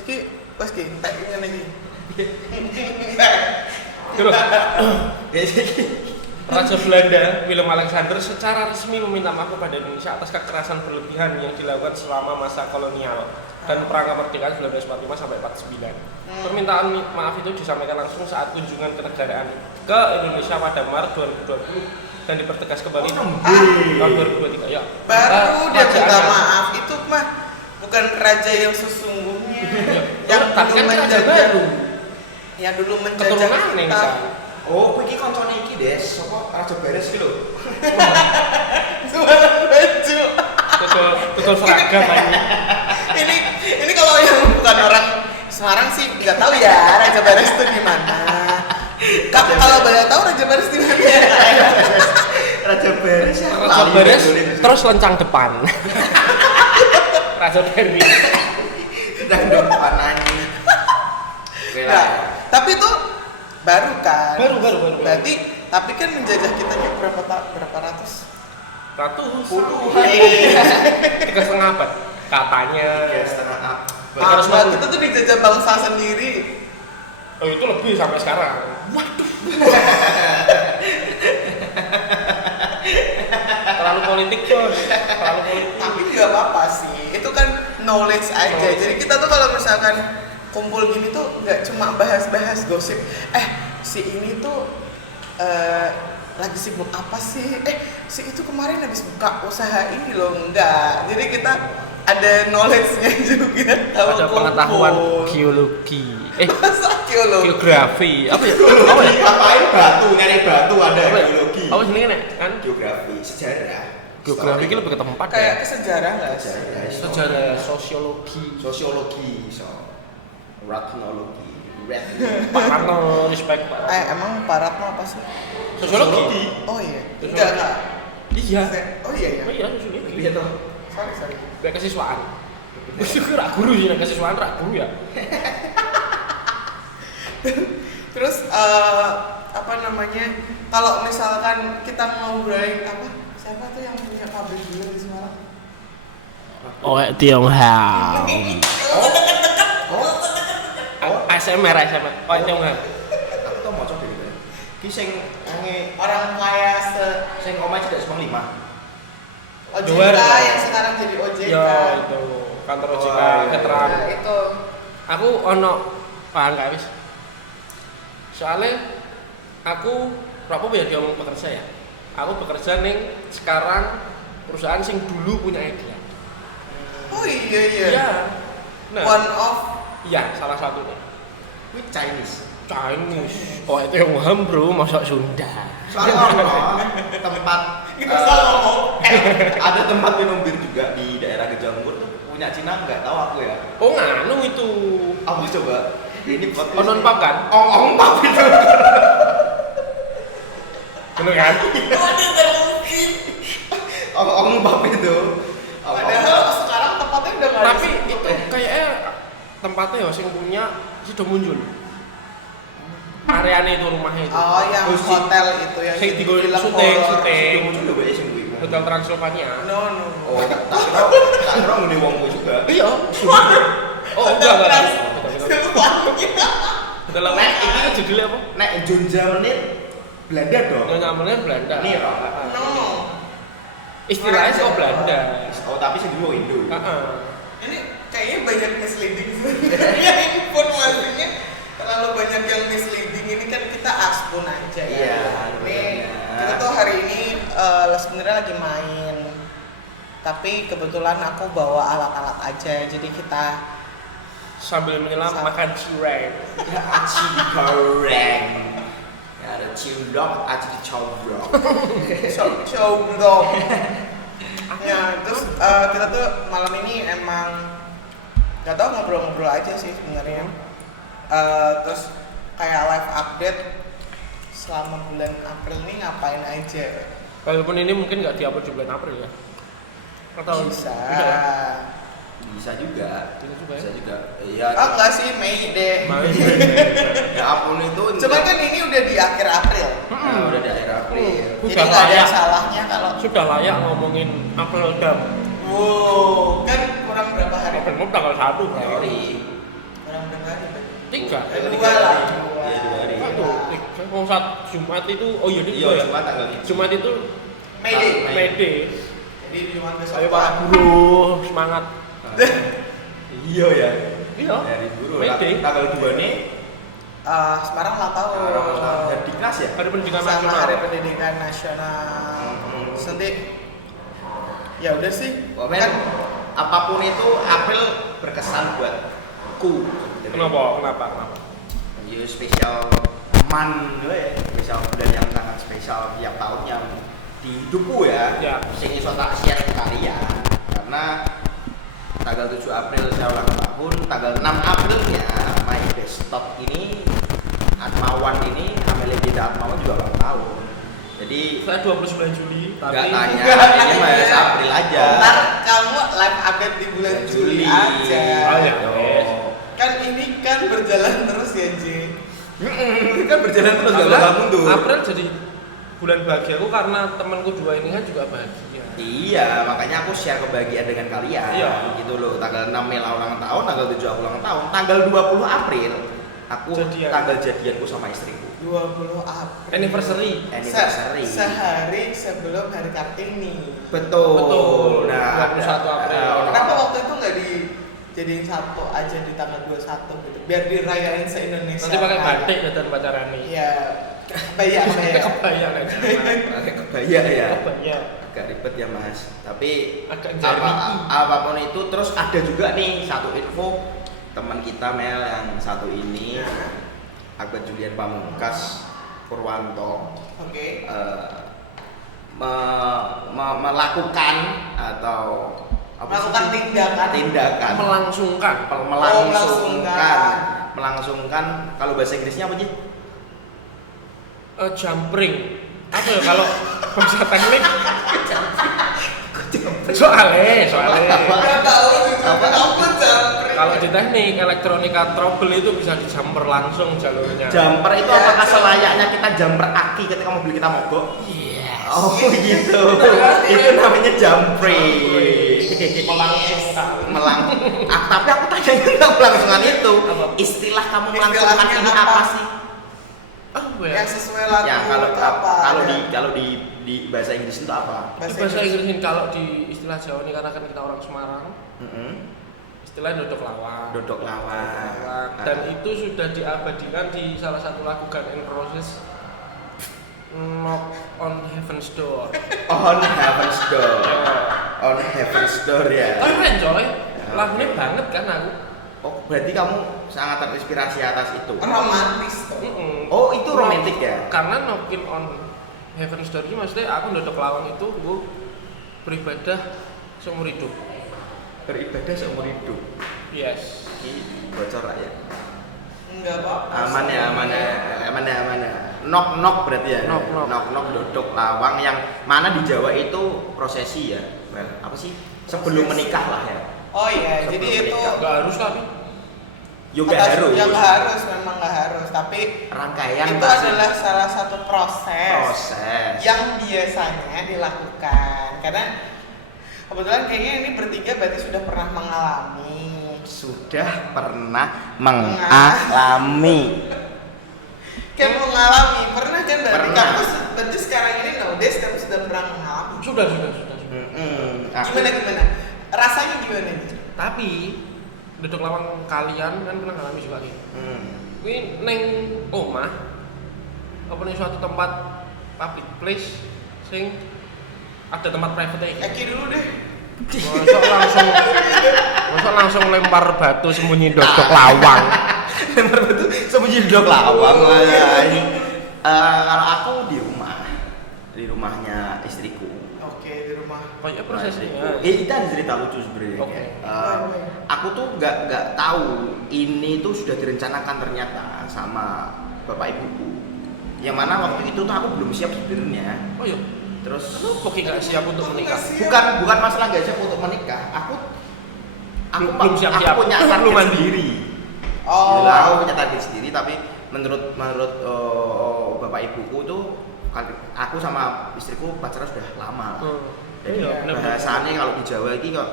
Iki wes ki tak ngene iki. Terus Raja Belanda Willem Alexander secara resmi meminta maaf kepada Indonesia atas kekerasan berlebihan yang dilakukan selama masa kolonial dan perang kemerdekaan 1945 sampai 49. Permintaan maaf itu disampaikan langsung saat kunjungan kenegaraan ke Indonesia pada Maret 2020 dan dipertegas kembali tahun 2023. Ya. Baru dia minta maaf itu mah bukan raja yang sesungguhnya. Yang tapi kan raja baru. Yang dulu menjajah kita. Oh, iki koncone iki, Des. Sapa Raja Beres iki lho. Jualan baju. Betul seragam ini. Ini kalau yang bukan orang Semarang sih nggak tahu ya Raja Beres itu di mana. Kalau boleh tahu Raja Beres di mana? Raja Beres ya. Raja Beres terus lencang depan. Raja Beres. Lencang depan anjing. Nah, tapi itu baru kan? Baru. Berarti tapi kan menjajah kita berapa ratus? Puluhan. 3,5 abad katanya. 3,5 abad. Kita tuh dijajah bangsa sendiri. Oh itu lebih sampai sekarang. Waduh. Terlalu politik bos. Tapi nggak apa-apa sih. Itu kan knowledge aja. Jadi kita tuh kalau misalkan kumpul gini tuh nggak cuma bahas-bahas gosip. Si ini tuh lagi sibuk apa sih? Si itu kemarin habis buka usaha ini loh. Enggak. Jadi kita ada knowledge-nya juga. Ada pengetahuan geologi. Geografi. Apa ya? Ngapain batu, nyari batu ada geologi. Apa sih ini kan? Geografi, sejarah. Geografi itu lebih ke tempat kayak ya. sejarah nggak? Sejarah, sosiologi, ratnologi. Pak Ratno, respect Pak Ratno. Emang Pak Ratno apa sih? Sosiologi. Oh iya. Enggak. Iya. Oh iya ya. Oh iya, sosiologi. Iya toh. Sorry. Kayak kesiswaan. Itu rak guru sih, kesiswaan rak guru ya. Terus apa namanya? Kalau misalkan kita ngobrolin apa? Siapa tuh yang punya pabrik gula di Semarang? Oh, Tionghoa. ASMR. Oh, Tionghoa. Aku tau mau coba gitu. Ki sing Orang kaya sing omahe tidak 5. OJK yang sekarang jadi OJK. Ya itu kantor OJK Veteran. Nah, itu. Aku ono paham gak wis. Soalnya aku berapa ya dia ngomong pekerja ya. Aku bekerja ning sekarang perusahaan sing dulu punya idea. Oh iya. Iya. Nah, One of. Iya, salah satunya. Kuwi Chinese. Oh itu yang paham bro, masak Sunda. Soalnya tempat ada tempat minum bir juga di daerah Gejanggur tuh punya Cina, nggak tahu aku ya. Oh nganu itu. Aku coba. Ini podcast. Onon pap kan? Ong pap itu. Bener kan? Ong pap itu. Padahal sekarang tempatnya udah nggak ada. Tapi itu kayaknya tempatnya ya sing punya si do muncul. Areanya itu rumahnya itu. Oh yang hotel itu yang Sing digo film syuting. horor. Muncul lho bae sing kuwi. Hotel Transylvania. No. Oh, tak kira ngene wong kuwi juga. Iya. Oh enggak. Hotel apa? Ini judulnya apa? Nek Junja menit Belanda dong. Nyonya Amelia Belanda. Ini ya, No. Istilahnya kok Belanda. Oh, tapi sing dulu Indo. Ini kayaknya banyak misleading sebenarnya informasinya terlalu banyak yang misleading. Ini kan kita aspun aja ya. Iya, Ini benar. kita tuh hari ini sebenarnya lagi main. Tapi kebetulan aku bawa alat-alat aja, jadi kita Sambil menyelam makan cireng. Aci goreng. Ya ada cilok, aci dicobrok. coblok. Ya, terus kita tuh malam ini emang gak tau ngobrol-ngobrol aja sih sebenarnya. Terus kayak live update selama bulan April ini ngapain aja. Walaupun ini mungkin nggak diupload di bulan April ya. Atau Bisa. ya? Bisa juga. Bisa juga ya. Bisa juga. Iya. Oh enggak sih, Mei deh. Ya ampun itu. Cuman kan ini udah di akhir April. Nah, udah di akhir April. Jadi Sudah nggak ada layak. salahnya kalau Sudah layak ngomongin April Dam. wow, kan kurang berapa hari? April Dam tanggal 1 Teori. Kurang berapa hari? Bang? 3. Dua lah. Iya, 2 hari. Aduh, mau saat Jumat itu, oh iya itu Iya, juga ya. cuma tanggal itu. Jumat itu Mei deh. Mei. Mede. Jadi di Jumat besok. Ayo para buruh, semangat. Iya ya. Iya. Dari buruh. Mede. Tanggal 2 nih. Semarang ulang tahun. Hari Diknas ya? Hari Pendidikan Sama Nasional. Hari Pendidikan Nasional. Terus nanti ya udah sih. Pokoknya apapun itu April berkesan buatku. Kenapa? Ya spesial spesial bulan yang sangat spesial tiap tahunnya di hidupku ya. Ya. Sing iso tak share ke kalian karena tanggal 7 April saya ulang tahun, tanggal 6 April ya my desktop ini Atmawan ini Amelia Dinda Atmawan juga ulang tahun. Jadi Saya 29 Juli, tapi nggak tanya, ini mas April aja. Ntar kamu live update di bulan Juli aja. Oh ya. Kan ini kan berjalan terus ya, J. Kan berjalan terus gak bakal mundur. April jadi bulan bahagiaku karena temanku dua ini kan juga bahagia. Iya, makanya aku share kebahagiaan dengan kalian. Iya. Gitu loh. Tanggal 6 Mei ulang tahun, tanggal 7 aku ulang tahun, tanggal 20 April aku Jadian. tanggal jadianku sama istriku. 20 April. Anniversary. Anniversary. Sehari sebelum hari Kartini. Betul. Nah, 21 April. Kenapa waktu itu nggak dijadiin satu aja di tanggal 21 gitu? Biar dirayain se-Indonesia. Nanti pakai batik dan pacaran nih. Iya. Kebaya. Kebaya kan. pakai kebaya ya. Kebaya. Agak ribet ya mas. Tapi Agak jari. apapun itu terus ada juga nih satu info teman kita Mel yang satu ini Akbar Julian Pamungkas Purwanto Oke. melakukan atau Melakukan tindakan. melangsungkan kalau bahasa Inggrisnya apa sih? Jumping. Apa ya kalau bahasa teknik? Soalnya. Nggak tahu juga. Apa? Apa jambret? Kalau di teknik elektronika trouble itu bisa dijumper langsung jalurnya. Jumper itu Ya. apakah selayaknya kita jumper aki ketika mobil kita mogok? Yes. Oh gitu. Itu namanya jumping. Melangsungkan. Tapi aku tanya tentang pelangsungan itu. Apa? Istilah kamu melangsungkan Istilahnya ini apa? apa sih? Oh ya. Yang sesuai lagu Ya itu apa? kalau di bahasa Inggris itu apa? Di bahasa Inggris ini kalau di istilah Jawa ini karena kan kita orang Semarang, istilah dodok lawang. Dodok lawang. Dan itu sudah diabadikan di salah satu lagu Guns N' Roses, Knock on Heaven's Door. On Heaven's Door. On Heaven's Door ya. Keren coy, Ya, lagunya oke. banget kan aku. Oh berarti kamu sangat terinspirasi atas itu. Romantis tuh. Oh itu romantis ya? Karena knocking on Heaven's Door ini maksudnya aku dodok lawang itu gue beribadah seumur hidup. Beribadah seumur hidup. Yes. Ini bocor lah ya. Enggak apa-apa. Aman ya. Nok berarti ya. Nok. Dodok lawang yang mana di Jawa itu prosesi ya. Well, apa sih? Sebelum Prosesi. menikah lah ya. Oh iya, Sebelum jadi itu menikah. Gak harus tapi. Juga harus. Ya nggak harus, memang nggak harus. Tapi Rangkaian itu pasti. adalah salah satu proses Proses. yang biasanya dilakukan. Karena kebetulan kayaknya ini bertiga berarti sudah pernah mengalami. Sudah pernah mengalami. Kan mengalami, pernah kan berarti Pernah. kamu berarti sekarang ini nowadays kamu sudah pernah mengalami. Sudah. Aku- Gimana? Rasanya gimana nih? Tapi dodok lawang kalian kan pernah ngalami juga gitu. Ini neng omah apa nih suatu tempat public place sing ada tempat private iki. Eki dulu deh. Masa langsung lempar batu sembunyi dodok lawang. Lempar batu sembunyi dodok lawang lah ya. Kalau aku di rumahnya istriku. Oke, di rumah. Kayak prosesnya. Itu ada cerita lucu sebenarnya. Oke. Aku tuh nggak tahu ini tuh sudah direncanakan ternyata sama bapak ibuku. Yang mana waktu itu tuh aku belum siap sebenarnya. Oh iya. Terus Kenapa kok nggak siap untuk menikah? bukan masalah nggak siap untuk menikah. Aku belum siap-siap. Aku punya Belum target mandi. sendiri. Oh. Gila, aku punya target sendiri, tapi menurut bapak ibuku tuh aku sama istriku pacaran sudah lama. Jadi Iya, bener. bahasanya kalau di Jawa ini kok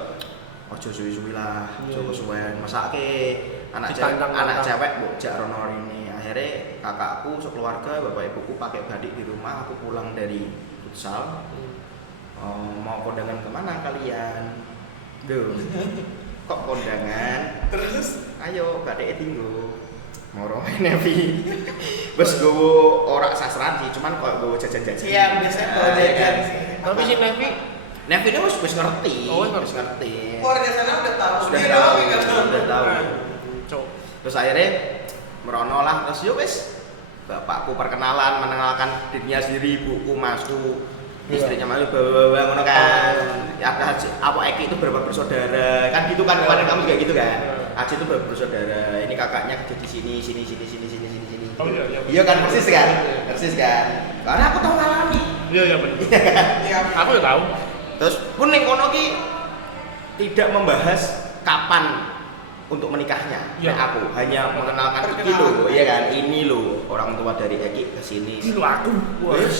ojo suwi-suwi lah, Iya. ojo kesuwen masake anak Ditantang-tantang. cewek mbok jak rono ini. Akhirnya kakakku sekeluarga, bapak ibuku pakai badik di rumah, aku pulang dari futsal. Mau kondangan kemana kalian? Duh, kok kondangan? Terus Ayo, badeknya tinggu. Moro Nevi. Wes gowo ora sasran sih, cuman kok gowo jajan-jajan. iya biasanya bawa jajan sih. Tapi si Nevi Nevi dia wis ngerti. Oh, Wis ngerti. Keluarga sana udah tahu. Sudah Dia tahu, doang yang nggak tahu. sudah tahu. Cok. Terus akhirnya merono lah, terus yo wis bapakku perkenalan, mengenalkan dirinya sendiri, ibuku, masku, istrinya malu bawa ngono kan. Ya apa Eki itu berapa bersaudara? Kan gitu kan kemarin kamu juga gitu kan. Aci itu berapa bersaudara? Ini kakaknya kerja di sini. Oh iya. Iya kan persis kan? Persis kan? Karena aku tahu ngalami. Iya benar. Iya. Aku ya tahu. Terus pun ning kono ki tidak membahas kapan untuk menikahnya. Iya. Nah, aku hanya mengenalkan iki Perkenalan. lho, iya kan? Ini lho orang tua dari Eki ke sini. Gila aku. Wes.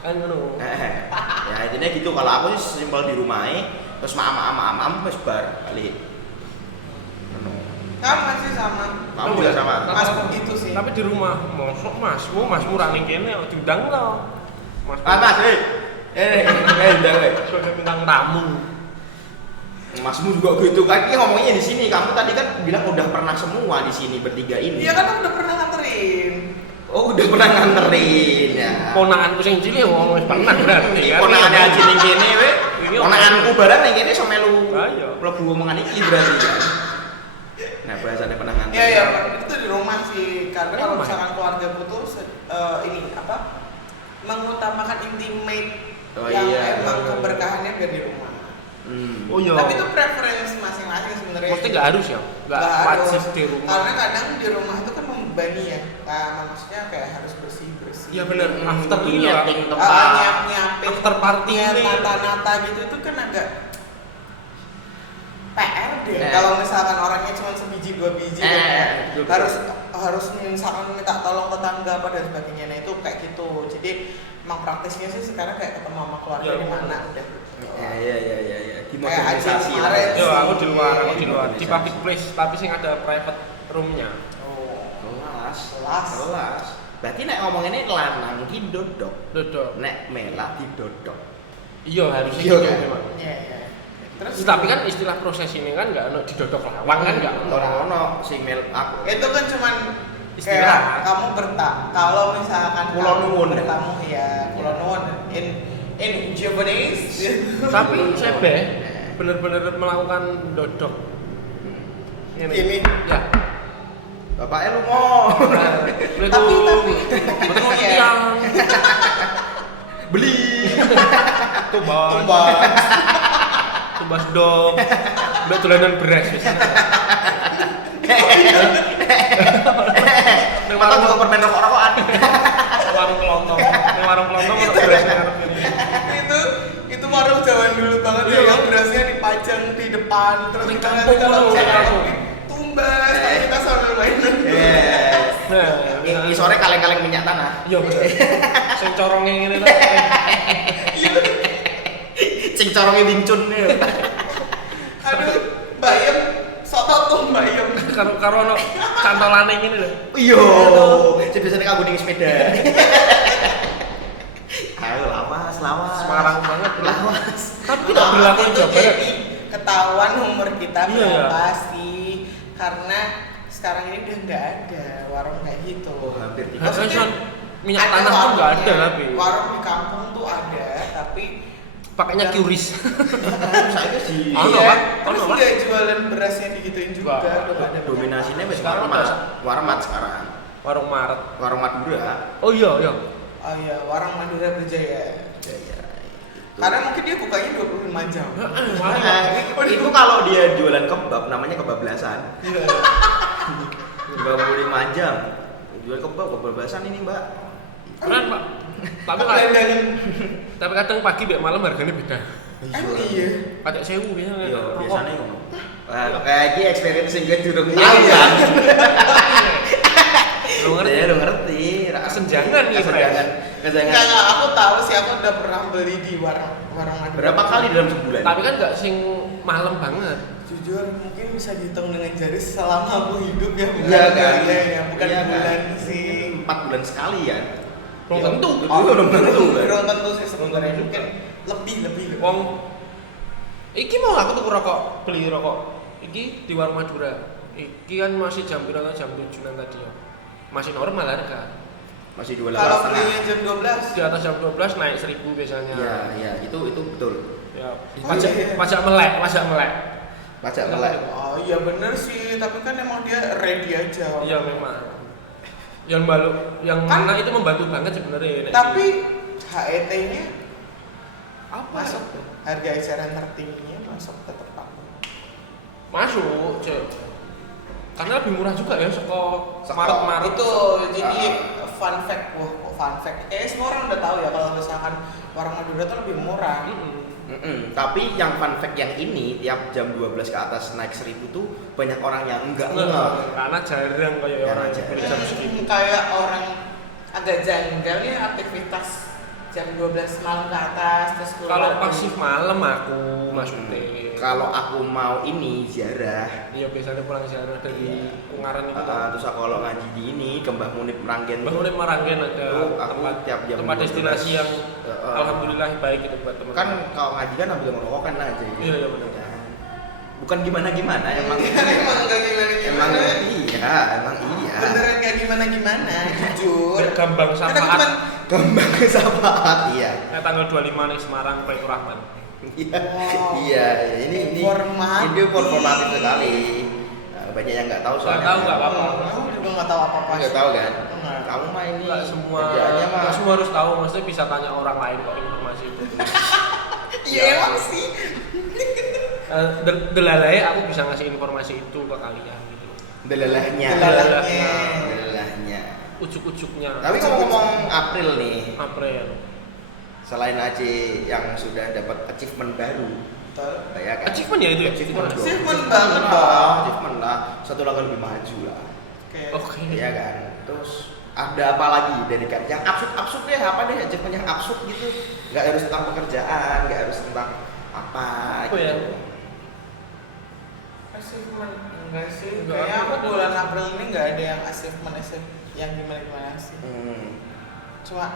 Kan ngono. Ya intinya gitu, kalau aku sih simpel di rumahnya terus ama wis bar balik. Kamu masih sama. Kamu juga sama. Masku gitu sih. Tapi di rumah mosok masmu ra ning kene kok diundang to. Mas. Mas, udah weh. Sebagai bintang tamu. Masmu juga gitu kan, ngomongnya di sini. Kamu tadi kan bilang udah pernah semua di sini bertiga ini. Iya kan aku udah pernah nganterin. Oh, udah pernah nganterin ya. Ponakanku sing cilik wong wis pernah berarti kan. Ponakane aja ning kene we. Ponakanku barang ning kene iso melu. Ah, iya. Mlebu omongan iki berarti kan. Nah, bahasannya pernah nganterin. Iya iya, itu di rumah sih. Karena kalau Rumah. misalkan keluarga butuh ini apa? Mengutamakan intimate Oh, yang iya. emang keberkahannya biar di rumah. Oh iya. Tapi itu preferensi masing-masing sebenarnya. Mesti nggak harus ya? Nggak Nggak wajib harus. di rumah. Karena kadang di rumah itu kan membebani ya. Nah, maksudnya kayak harus bersih. Iya benar. After Untuk ini nyiapin ya. tempat. Nyiapin After party ini. nata-nata gitu itu kan agak PR deh. Nah. Kalau misalkan orangnya cuma sebiji dua biji kan ya. betul. harus misalkan minta tolong tetangga apa dan sebagainya. Nah itu kayak gitu. Jadi emang praktisnya sih sekarang kayak ketemu sama keluarga Ya, di mana udah. Iya. Di Kayak modernisasi Aceh lah. kemarin. Yo, aku di luar di Modernisasi. public place tapi sing ada private roomnya. Oh. Kelas. Berarti nek ngomongin ini lanang ki dodok. Dodok. Nek melah didodok. Iya harusnya Iya, gitu kan? memang. Iya. Terus Tapi kan istilah proses ini kan nggak ono didodok lawang kan nggak ono. Ono sing mel aku. itu kan cuman Istilah. kayak kamu kalau misalkan Pulau kamu Nuwun. bertamu ya Pulau Nuwun in Japanese. Tapi Sebe bener-bener melakukan dodok. Ini. Ya. Bapaknya lu mau Tapi betul ya. yang beli. Tumbas dong. Udah tulanan beras biasanya. Mata juga permen rokok-rokokan. Warung kelontong. Yang warung kelontong untuk beras ngarep ini. itu warung zaman dulu banget ya, Iya. yang berasnya dipajang di depan terus Di kita kampung kalau dulu, misalkan kampung. tumbas tapi kita sambil main. Ini sore kaleng-kaleng minyak tanah. Iya bener. Sing corongnya ngene to. Sing corongnya bincun nih. Aduh, bayam soto tuh bayam. Karo ono cantolane ngene lho. Iyo, sing biasanya kanggo ning sepeda. Ayo lawas. Semarang banget. Lawas. Tapi tidak berlaku di Jawa Barat. Jadi ketahuan umur kita Iya, berapa sih? Karena sekarang ini udah nggak ada warung kayak gitu. Oh, hampir tiga. Maksudnya Minyak ada tanah tuh nggak ada warungnya. tapi. Warung di kampung tuh ada, tapi Pakainya QRIS. Saya sih. Ono, iya, Pak. terus Ono, Pak. nggak jualan berasnya digituin juga. Nggak. Udah nggak ada Dominasinya wis Sekarang warmat sekarang. Warung Maret. Warung Madura. Oh iya. Oh iya, warung Madura Berjaya. Iya. Karena mungkin dia bukanya 25 jam. Itu kalau dia jualan kebab namanya kebablasan. Iya. 25 jam. Jual kebablasan ini, Mbak. Keren, Pak. Tapi Kebelandangan. kadang pagi mbek malam harganya beda. Emang iya. Pajak sewu biasanya. Iya, rokok. biasanya ngono. Wah, kayak iki experience sing gue durung Iya, tahu iya. kan. Lu ngerti? Ya, lu ngerti. Kesenjangan nih, kesenjangan. Enggak, aku tahu sih, aku udah pernah beli di warung Madura. Berapa kali dalam sebulan? Tapi kan nggak sing malam banget. Jujur mungkin bisa dihitung dengan jari selama aku hidup ya, bukan Iya kan? bulan ya, bukan Iya kan? bulan sih. 4 bulan sekali ya. Belum tentu. Belum tentu. Belum tentu sih sebenarnya, Belum tentu mungkin lebih. Wong iki mau aku tuku rokok, beli rokok. Iki di warung Madura. Iki kan masih jam berapa? Jam 7-an tadi ya. Masih normal harga. Masih 28 Kalau setengah. belinya jam 12 Di atas jam 12 naik 1.000 biasanya. Iya, itu betul. Ya, Oh, iya. pajak melek. Pajak melek. Oh iya bener sih, tapi kan emang dia ready aja. Iya memang. Yang Kan- mana itu membantu banget sebenarnya. Tapi HET-nya apa? masuk tuh, harga eceran tertingginya masuk tetap aku. Masuk, Cek. Karena lebih murah juga ya Seko. Maret. Itu jadi fun fact, wah kok fun fact. Kayaknya semua orang udah tahu ya kalau misalkan warung Madura tuh lebih murah. Tapi yang fun fact yang ini tiap jam 12 ke atas naik 1.000 tuh banyak orang yang enggak Enggak, ngeh. karena jarang kayak Karena orang jarang. beli jam segitu. Kayak orang agak janggal ya aktivitas jam 12 malam ke atas terus keluar. Kalau pasif malam aku maksudnya. Kalau aku mau ini ziarah, Iya biasanya pulang ziarah dari Ungaran itu. terus aku kalau ngaji di ini ke Mbah Munib Meranggen Bahkan di Maranggen ada Oh, aku tempat tiap jam tempat 12. destinasi yang alhamdulillah baik itu buat teman. kan kalau ngaji kan ambil ngerokok kan aja. Iya, iya, benar. Kan. Bukan gimana emang. Emang gak Emang gimana-gimana. emang iya. Beneran gak gimana-gimana, jujur. Bergambang Kan aku syafaat. cuman Kembang ke sapaat iya. Tanggal 25 nih Semarang Baitur Rahman. Iya. Wow. Iya, ini Informatif. ini informatif sekali. Nah, banyak yang nggak tahu Nggak soalnya. tahu, nggak apa-apa. Aku juga gak tahu apa-apa. Nggak tahu kan? Enggak. Kamu mah ini Enggak semua kerjaannya mah. nggak semua harus tahu, maksudnya bisa tanya orang lain kok informasi itu. Iya emang sih. Delalai aku bisa ngasih informasi itu ke kalian gitu. Delalahnya. Delalahnya. Delalahnya. Ujuk-ucuknya. Tapi ngomong-ngomong April nih, April. selain Aceh yang sudah dapat achievement baru, Betul. ya kan? Achievement ya itu ya? Achievement dong. Achievement banget lah, dong. achievement lah, satu langkah lebih maju lah. Oke. Oke. Iya kan? Terus ada apa lagi dari kan? Yang absurd deh, apa deh achievement yang absurd gitu? Nggak harus tentang pekerjaan, nggak harus tentang apa Apa ya? gitu. Achievement enggak sih. Enggak, Kayaknya aku aku bulan April ini enggak ada yang achievement yang gimana-gimana sih. Cuma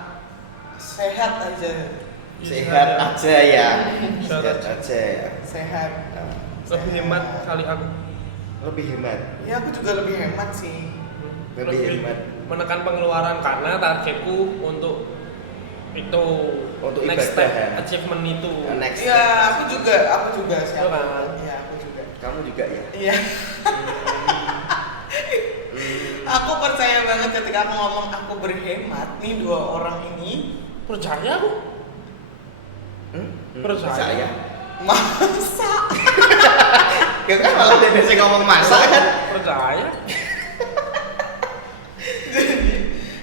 sehat aja. Sehat aja ya. Sehat Sehat aja. aja ya. Sehat. Lebih hemat kali aku. Lebih hemat. Ya aku juga lebih hemat sih. Lebih hemat. Menekan pengeluaran karena targetku untuk itu Untuk next ibadah, step ya? achievement itu. Next Iya, step. aku juga sih. Iya kan? Iya, aku juga. Kamu juga ya. Iya. Aku percaya banget ketika aku ngomong aku berhemat nih dua orang ini. Percaya aku. Percaya. Masa? Ya kan malah dia biasa ngomong masak kan. Percaya.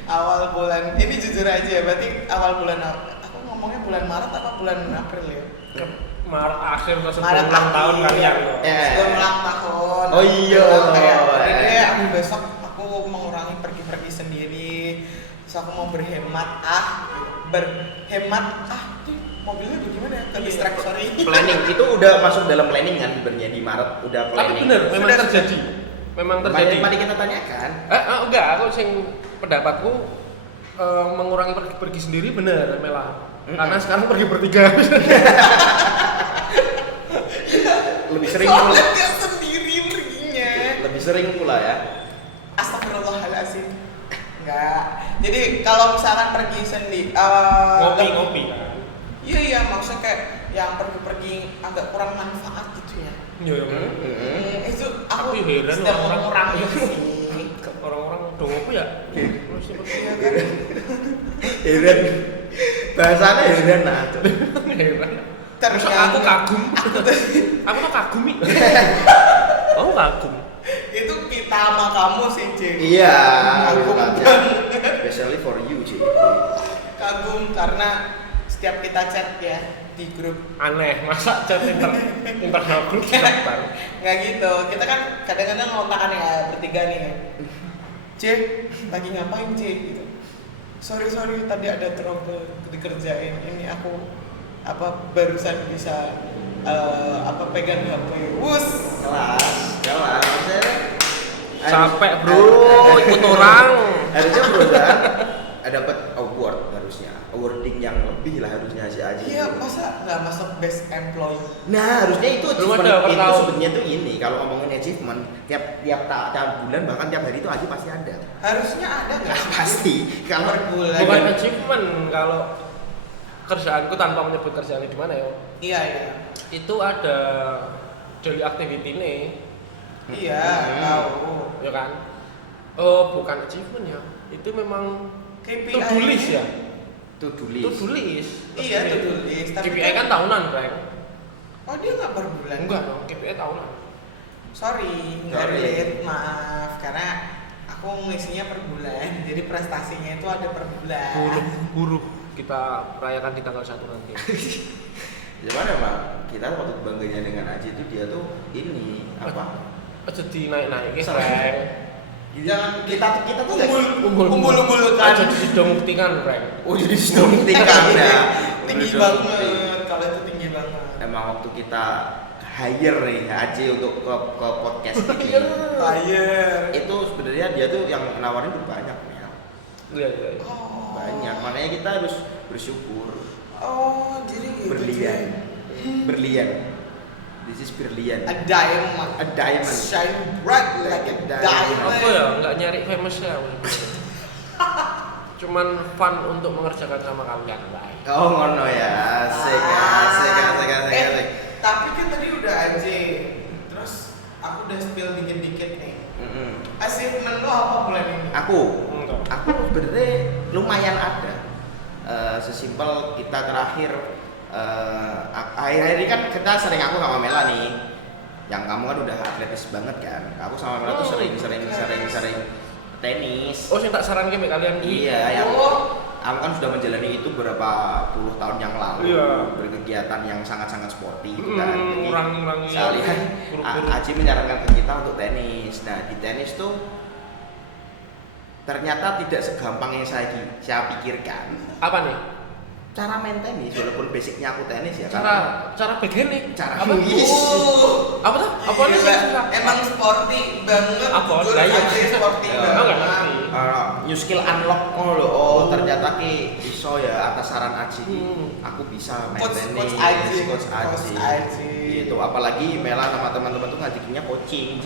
Awal bulan ini jujur aja ya, berarti awal bulan aku ngomongnya bulan Maret apa bulan April ya? Maret akhir atau sebelum Maret ulang tahun akhir. kalian. Sebelum ulang tahun. Oh iya. Kayak ini aku besok aku mengurangi pergi-pergi sendiri. Terus aku mau berhemat tuh mobilnya bagaimana ya? Ke distract, sorry. Planning itu udah masuk dalam planning kan sebenarnya di Maret udah Tapi planning. bener, memang Sudah. terjadi. Memang terjadi. Mari kita tanyakan. Enggak, aku sing pendapatku mengurangi pergi sendiri bener Mela. Karena sekarang pergi bertiga. Lebih sering Soalnya pula. dia sendiri perginya. Lebih sering pula ya. Astagfirullahaladzim. Enggak. Jadi kalau misalkan pergi sendiri Ngopi kan. Iya, maksudnya kayak yang pergi-pergi agak kurang manfaat gitu ya. Iya, Itu aku Tapi heran sedang orang-orang mengurangi sih. orang-orang udah ngopi ya. Terus seperti Iya kan? Heran. Bahasanya heran nah. heran. Terus Ternyata- aku kagum. Aku tuh kagum nih. Oh kagum. Itu kita sama kamu sih, Cik. Iya. Kagum aja. banget. Especially for you, Ci. Kagum karena setiap kita chat ya di grup. Aneh, masa chat internal grup daftar? Nggak gitu, kita kan kadang-kadang ngontakan ya bertiga nih. C, lagi ngapain C gitu. Sorry tadi ada trouble dikerjain. Ini aku barusan bisa pegang HP. Wus. Kelas. Capek bro, ikut orang. Harusnya perusahaan dapat awarding yang lebih lah harusnya si Aji. Iya, masa nggak masuk best employee? Nah, harusnya itu Belum achievement ada, itu tahu. sebenarnya tuh ini kalau ngomongin achievement tiap bulan bahkan tiap hari itu Aji pasti ada. Harusnya ada nggak? Pasti kalau Per bulan. Bukan achievement kalau kerjaanku tanpa menyebut kerjaannya di mana ya. Iya. Itu ada daily activity nih, Iya, tahu. ya kan? Oh, bukan achievement ya. Itu memang KPI. to-do list ya. to-do To-do list. list. Iya, to-do list. Tapi KPI kan tahunan, Frank. Oh, dia nggak per bulan? Enggak dong, KPI tahunan. Sorry, nggak Sorry. relate, maaf. Karena aku ngisinya per bulan, jadi prestasinya itu ada per bulan. Buruh kita rayakan di tanggal 1 nanti. Gimana Bang? Kita waktu bangganya dengan Aji itu dia tuh ini apa? Aja naik-naik Frank. Jangan kita tuh Umbul kan. aja dibuktikan, Frank. Oh jadi sudah tingkat ya. Tinggi banget, kalau itu tinggi banget. Emang waktu kita hire nih Aji untuk ke podcast ini. Fire. Itu sebenarnya dia tuh yang nawarin tuh banyak ya. Iya. Oh. Banyak, makanya kita harus bersyukur. Oh, jadi gitu. Berlian. This is berlian. A diamond. A diamond. Shine bright like a diamond. Apa ya? Nggak nyari famous ya. Cuman fun untuk mengerjakan sama kalian, baik. Oh ngono ya, asik. Tapi kan tadi udah aja. Terus aku udah spill dikit-dikit nih. Achievement lo apa bulan ini? Aku sebenarnya lumayan ada. Sesimpel kita terakhir akhir-akhir ini kan kita sering aku sama Mela nih. Yang kamu kan udah atletis banget kan. Aku sama Mela tuh sering tenis. Oh, saya tak sarankan ke kalian. Iya, yang aku kan sudah menjalani itu berapa puluh tahun yang lalu. Iya. Berkegiatan yang sangat-sangat sporty gitu kan. Jadi Ngurangi sekalian buru-buru. Aji menyarankan ke kita untuk tenis. Nah di tenis tuh ternyata tidak segampang yang saya pikirkan. Apa nih? Cara main tenis, walaupun basicnya aku tenis ya. Cara backhand nih. Cara apa? wis. Apa tuh? Apa nih Gila, sih susah? emang sporty banget. Apa? Jujur Gaya. aja sporty Ya, enggak banget. ngerti. New skill unlock loh. Oh, ternyata ki iso ya atas saran Aji. Aku bisa main tenis. Coach Aji. Gitu. Apalagi Mela sama teman-teman tuh ngajakinnya coaching,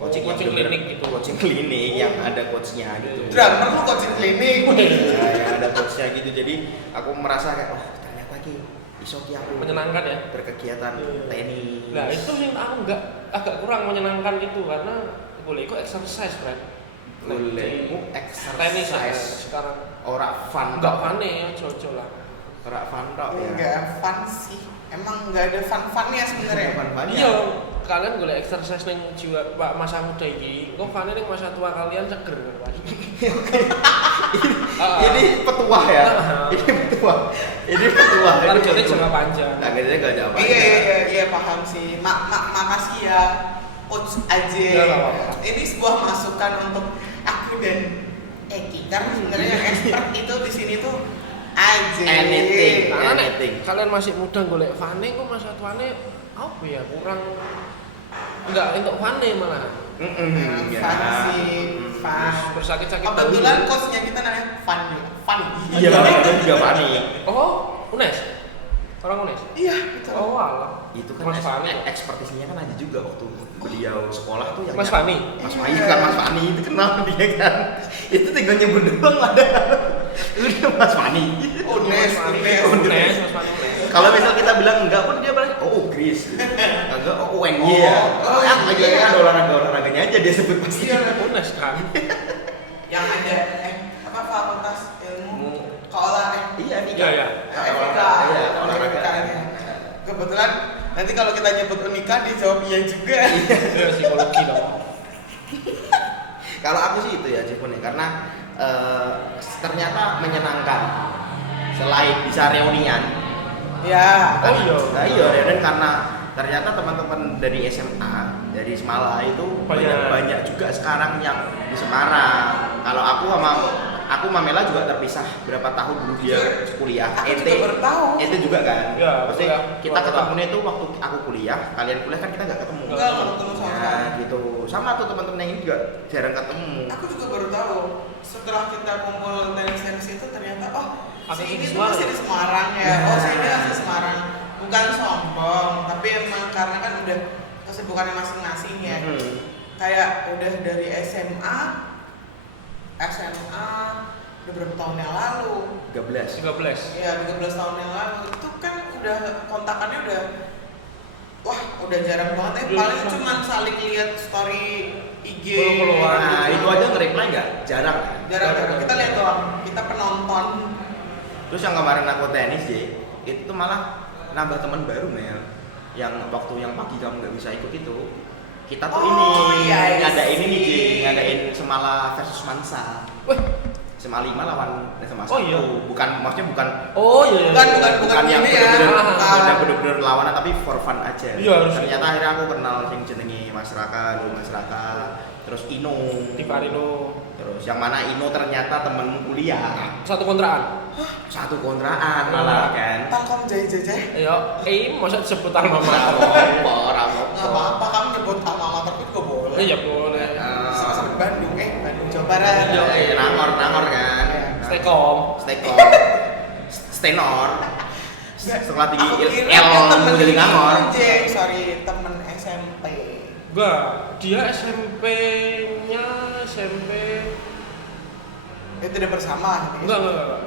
Coaching klinik gitu. Coaching klinik yang ada coachnya gitu. Drummer lu coaching klinik. Ya, yang ada coachnya gitu. Jadi aku merasa kayak ternyata ki iso ki aku Menyenangkan ya. berkegiatan tenis. Nah, itu yang aku agak kurang menyenangkan itu karena boleh ikut exercise, Frank. Golekmu Tenis ya, exercise sekarang. ora fun Enggak tok. aneh, cocok lah. Ora fun tok ya. Enggak fun sih. Emang nggak ada fun-funnya sebenarnya. Fun-funnya. Iya, kalian boleh exercise ning jiwa Pak masa muda iki. Kok fane ning masa tua kalian seger, Pak. Ini petuah ya. Nah. Ini petuah. Targetnya jangka panjang. Targetnya gak jauh. Iya paham sih. Makasih ya Coach Aji. Nggak apa-apa. Ini sebuah masukan untuk aku dan Eki. Karena sebenarnya yang expert itu di sini tuh Aji. Anything. Karena nek Anything. kalian masih muda golek fane kok masa tuane apa ya kurang enggak untuk fane malah. Ya. Fun sih. Fun. Bersakit-sakit. Kebetulan coachnya kita namanya Fun. Fun. Iya, itu juga Fani. Oh, Unes. Orang Unes. Iya betul. Oh, alah. Itu kan Mas Fani. ekspertisnya kan ada juga waktu beliau sekolah tuh yang Mas Fani. Mas Fani kan Mas Fani itu kenal dia kan. Itu tinggal nyebut doang ada. Udah Mas Fani. Unes. Unes, Mas Fani. Kalau misal kita bilang enggak pun dia bilang oh Chris. Enggak oh UNY ya. Oh, Lagi iya. ada olahraganya aja dia sebut pasti. Unes kan. Yang ada fakultas ilmu keolahragaan. Iya, Iya, iya. FK. Iya, olahraga. Kebetulan nanti kalau kita nyebut Unika dijawab iya juga. Iya, psikologi dong. Kalau aku sih itu ya Jepun ya karena ternyata menyenangkan. Selain bisa reunian, Ya. Oh iya. Nah iya reunian karena ternyata teman-teman dari SMA dari Semala itu banyak juga sekarang yang di Semarang. Kalau aku sama Mela juga terpisah berapa tahun dulu dia kuliah. Aku juga baru tahu. Ente juga kan? Ya, Maksudnya betul. kita ketemunya itu waktu aku kuliah, kalian kuliah kan kita nggak ketemu. Enggak ketemu sama Nah, sekali. gitu. Sama tuh teman-teman yang ini juga jarang ketemu. Aku juga baru tahu setelah kita kumpul tenis itu ternyata Ada si di ini tuh Semarang. masih di Semarang ya. Ya. Si ini masih Semarang. Bukan sombong, tapi emang karena kan udah kesibukannya masing-masing ya. Kayak udah dari SMA udah berapa tahun yang lalu? 13. 13. Ya 13 tahun yang lalu itu kan udah kontakannya udah jarang banget ya. Paling cuman saling lihat story IG. Follow-followan. Nah, itu aja nge-reply nggak? Jarang. Jarang. Kita lihat doang. Kita penonton. Terus yang kemarin aku tenis itu tuh malah nambah teman baru Mel. Yang waktu yang pagi kamu nggak bisa ikut itu, kita tuh ngadain ini Ji, ngadain Semala versus Mansa. SMA 5 lawan SMA 1. Oh, iya. Maksudnya bukan Oh iya. Bukan yang ini ya. bener-bener lawanan tapi for fun aja. Iya, harus. Ternyata akhirnya aku kenal yang jenenge Mas Raka, terus Ino. Tifarino. Terus yang mana Ino ternyata temen kuliah. Satu kontrakan. Satu kontrakan malah kan. Telkom jajah. Iya, masa disebut alma mater. Nggak apa-apa kamu nyebut alma mater itu juga boleh. Iya boleh. Sama-sama di Bandung, Bandung Jawa Barat. Nangor kan. Stekom. Stenor. Setelah tinggi Aku kira L temen jadi Nangor. temen SMP. Enggak, dia SMP-nya SMP. Itu udah bersama. Enggak.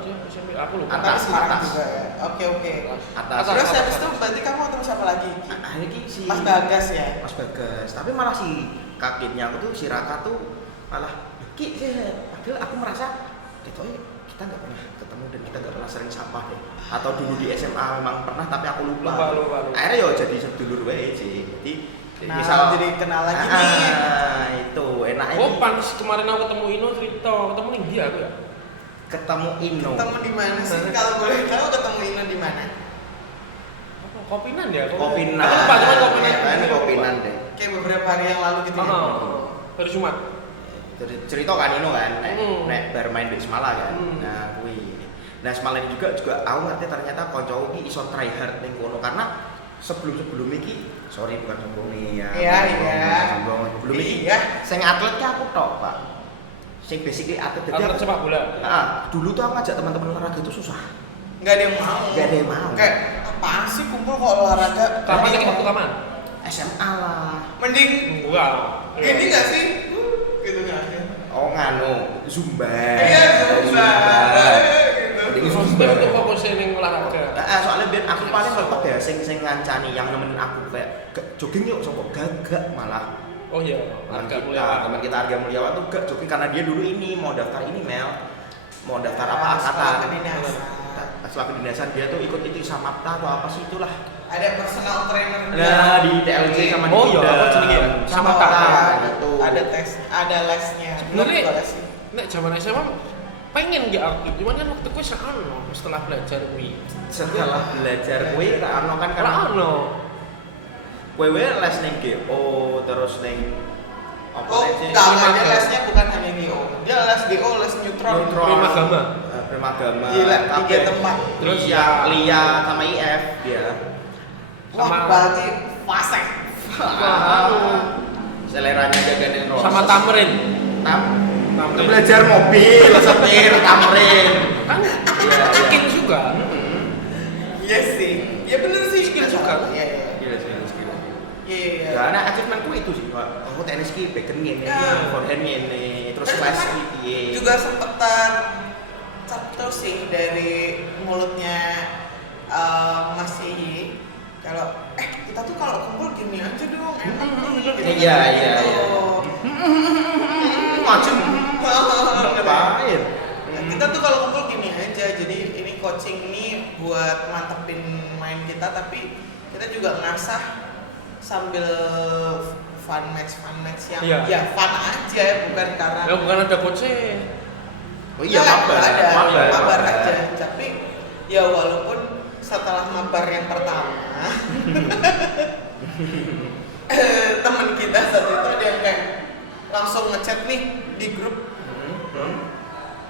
Dia SMP aku lupa. Tapi sekarang atas. juga ya. Oke. Atas. Terus habis itu berarti kamu ketemu siapa lagi? Akhirnya si Mas Bagas ya. Mas Bagas. Tapi malah si kakeknya aku tuh si Raka tuh malah padahal aku merasa kita nggak pernah ketemu dan kita nggak pernah sering sampah deh. Atau dulu di SMA memang pernah tapi aku lupa. Lupa. Akhirnya yo jadi sedulur wae sih. Jadi kenal lagi nih. Itu enak Oh, panis kemarin aku ketemu Ino cerita, ketemu ning dia aku ya. ketemu Ino. Ketemu di mana sih? Kalau boleh tahu ketemu Ino di mana? Apa Kopinan ya? Kopinan. Aku lupa cuman Kopinan. Ini Kopinan deh. Kayak beberapa hari yang lalu gitu ya. Hari Jumat. Cerita kan Ino kan, nek bar main di Semala kan. Hmm. Nah, kuwi. Nah, Semala ini juga aku ngerti ternyata konco iki iso try hard ning kono karena sebelum iki sorry bukan sombong nih ya. Iya. Sombong. Sebelum iki Iya. sing atlet ki aku tok, Pak. Sing basically atlet jadi Atlet sepak bola. Nah, dulu tuh aku ngajak teman-teman olahraga itu susah. Nggak ada yang mau. Nggak ada yang mau. Kayak apaan sih kumpul kok olahraga? Kapan Jadi, lagi waktu kapan? SMA lah. Mending Enggak. ini nggak sih? Gitu kan? Oh nganu, Zumba. Iya, Zumba. Gitu. Mending Maksudnya Zumba. untuk fokusnya ning olahraga. Soalnya biar aku paling kalau ya sing ngancani yang nemenin aku kayak jogging yuk sopo gagak malah Oh iya, teman kita Arga Mulyawan tuh gak jogging karena dia dulu ini mau daftar ini Mel mau daftar apa Sekolah angkatan kedinasan. setelah kedinasan dia tuh ikut itu Samapta atau apa sih itulah Ada personal trainer. nah di TLC sama di Oh iya, Ida. apa jenenge? Samapta Ada, gitu ada tes, ada lesnya. Sebenarnya Belum les sih. nek zaman SMA pengen gak aku, cuman kan waktu gue setelah belajar gue. setelah belajar kue karena kan karena Karena kue les neng GO terus neng apa Oh, sih? enggak, dia lesnya bukan hanya GO. Dia les GO, les neutron. Primagama. Primagama. Gila, kabeh. 3 tempat. Terus ya Lia sama IF dia. Wah, Sama- berarti fasek. Seleranya jagain Rolls. sama Tamrin. Itu belajar mobil, setir, tamrin. Kan Iya, skill juga. Iya sih. Ya bener sih. Skill juga. Iya. Gila sih, gila. Iya. Karena achievementku itu sih, Pak. Aku tenis ki backhand ngene, Ya. forehand ngene, terus Kan smash kan ki piye. juga sempet tercetus sih dari mulutnya Mas Yi. Kalau kita tuh kalau kumpul gini aja dong, enak nih. Gitu. Iya. Macem Ngapain? ngapain? Kita tuh kalau kumpul gini aja. Jadi ini coaching nih buat mantepin main kita, tapi kita juga ngasah sambil fun match yang Iya. ya fun aja, bukan karena Ya bukan ada coachnya. Oh iya, Nggak, mabar. nggak ada, mabar. mabar aja. Tapi ya walaupun setelah mabar yang pertama teman kita saat itu ada yang kayak langsung ngechat nih di grup,